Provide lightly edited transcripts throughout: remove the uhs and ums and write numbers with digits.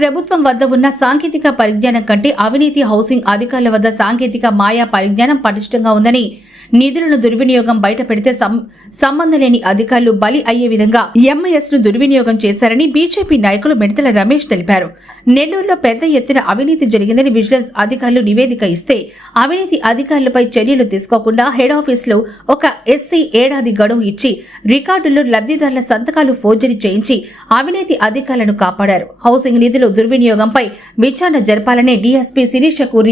ప్రభుత్వం వద్ద ఉన్న సాంకేతిక పరిజ్ఞానం కంటే అవినీతి హౌసింగ్ అధికారుల వద్ద సాంకేతిక మాయా పరిజ్ఞానం పటిష్టంగా ఉందని, నిధులను దుర్వినియోగం బయటపెడితే సంబంధం లేని అధికారులు బలి అయ్యే విధంగా ఎంఐఎస్ ను దుర్వినియోగం చేశారని బీజేపీ నాయకులు మిడతల రమేష్ తెలిపారు. నెల్లూరులో పెద్ద ఎత్తున అవినీతి జరిగిందని విజిలెన్స్ అధికారులు నివేదిక ఇస్తే అవినీతి అధికారులపై చర్యలు తీసుకోకుండా హెడ్ ఆఫీసులో ఒక ఎస్సీ ఏడాది గడువు ఇచ్చి రికార్డుల్లో లబ్ధిదారుల సంతకాలు ఫోర్జరీ చేయించి అవినీతి అధికారులను కాపాడారు. హౌసింగ్ నిధులు దుర్వినియోగంపై విచారణ జరపాలని డీఎస్పీ శిరీషకు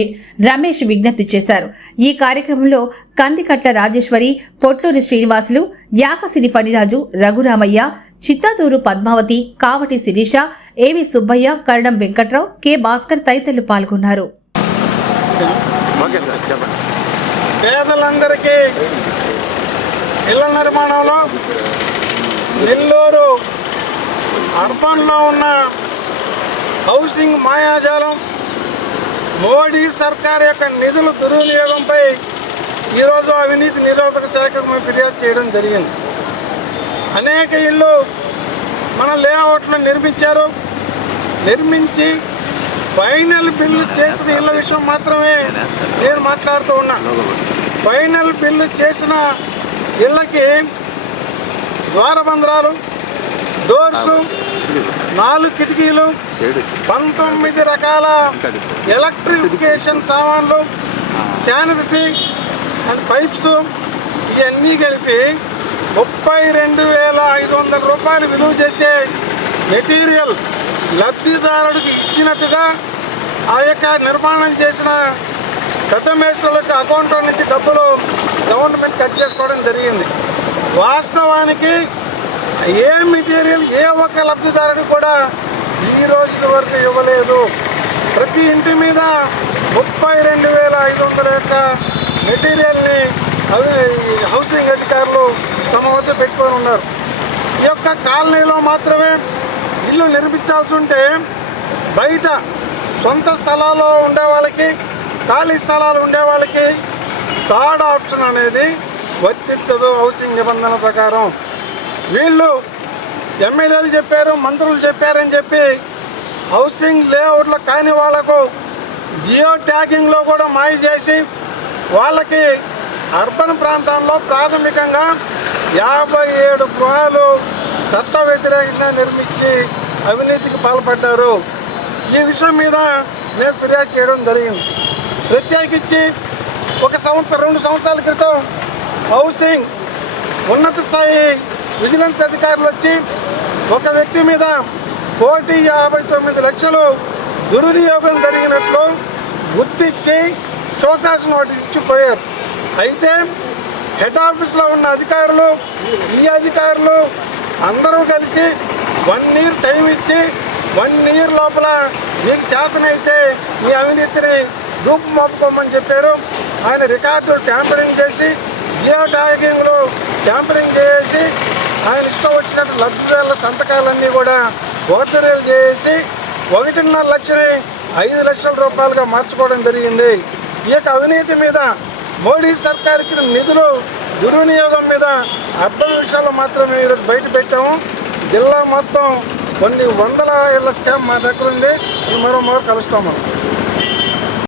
రమేష్ విజ్ఞప్తి చేశారు. ఈ కార్యక్రమంలో కందికట్ల రాజేశ్వరి, పొట్లూరి శ్రీనివాసులు, యాకసిని ఫణిరాజు, రఘురామయ్య, చిత్తాదూరు పద్మావతి, కావటి శిరీష, ఏవి సుబ్బయ్య, కరణం వెంకట్రావు, కె భాస్కర్ తదితరులు పాల్గొన్నారు. పేదలందరికీ ఇళ్ల నిర్మాణంలో నెల్లూరు అర్బన్లో ఉన్న హౌసింగ్ మాయాజాలం, మోడీ సర్కార్ యొక్క నిధుల దుర్వినియోగంపై ఈరోజు అవినీతి నిరోధక శాఖకు మేము ఫిర్యాదు చేయడం జరిగింది. అనేక ఇళ్ళు మన లేఅవుట్లో నిర్మించి ఫైనల్ బిల్లు చేసిన ఇళ్ళ విషయం మాత్రమే నేను మాట్లాడుతూ ఉన్నా. ఫైనల్ బిల్లు చేసిన ఇళ్ళకి ద్వారబంధరాలు, డోర్సు, 4 కిటికీలు, 19 రకాల ఎలక్ట్రిఫికేషన్ సామాన్లు, శానిటరీ అండ్ పైప్స్ ఇవన్నీ కలిపి 32,500 రూపాయలు విలువ చేసే మెటీరియల్ లబ్ధిదారుడికి ఇచ్చినట్టుగా ఆ యొక్క నిర్మాణం చేసిన పెద్ద మేస్త్రులకు అకౌంట్లో నుంచి డబ్బులు గవర్నమెంట్ కట్ చేసుకోవడం జరిగింది. వాస్తవానికి ఏ మెటీరియల్ ఏ ఒక్క లబ్ధిదారుడు కూడా ఈ రోజు వరకు ఇవ్వలేదు. ప్రతి ఇంటి మీద 32,500 యొక్క మెటీరియల్ని హౌసింగ్ అధికారులు తమ వద్ద పెట్టుకొని ఉన్నారు. ఈ యొక్క కాలనీలో మాత్రమే ఇల్లు నిర్మించాల్సి ఉంటే బయట సొంత స్థలాల్లో ఉండే వాళ్ళకి, ఖాళీ స్థలాలు ఉండే వాళ్ళకి థర్డ్ ఆప్షన్ అనేది వర్తించదు హౌసింగ్ నిబంధనల ప్రకారం. వీళ్ళు ఎమ్మెల్యేలు చెప్పారు, మంత్రులు చెప్పారని చెప్పి హౌసింగ్ లేఅవుట్లో కాని వాళ్లకు జియో ట్యాగింగ్లో కూడా మాయ చేసి వాళ్ళకి అర్బన్ ప్రాంతాల్లో ప్రాథమికంగా 57 గృహాలు చట్ట వ్యతిరేకంగా నిర్మించి అవినీతికి పాల్పడ్డారు. ఈ విషయం మీద మేము ఫిర్యాదు చేయడం జరిగింది. ప్రత్యేకించి 2 సంవత్సరాల క్రితం హౌసింగ్ ఉన్నత స్థాయి విజిలెన్స్ అధికారులు వచ్చి ఒక వ్యక్తి మీద 1,59,00,000 దుర్వినియోగం జరిగినట్లు గుర్తించి షోకాస్ నోటీస్ ఇచ్చిపోయారు. అయితే హెడ్ ఆఫీస్లో ఉన్న అధికారులు, ఈ అధికారులు అందరూ కలిసి 1 ఇయర్ టైం ఇచ్చి 1 ఇయర్ లోపల మీకు చేతనైతే ఈ అవినీతిని రూపుమాపుకోమని చెప్పారు. ఆయన రికార్డు ట్యాంపరింగ్ చేసి, జియో ట్యాగింగ్లో ట్యాంపరింగ్ చేసి, ఆయన ఇష్టం వచ్చినట్టు లబ్ధిదారుల సంతకాలన్నీ కూడా ఓటరీలు చేసి 1.5 లక్షని 5 లక్షల రూపాయలుగా మార్చుకోవడం జరిగింది. ఈ యొక్క అవినీతి మీద, మోడీ సర్కార్ ఇచ్చిన నిధులు దుర్వినియోగం మీద అర్బన్ విషయాలు మాత్రమే ఈరోజు బయట పెట్టాము. జిల్లా మొత్తం కొన్ని వందల ఇళ్ల స్కామ్ మా దగ్గర ఉంది. మరో కలుస్తాము.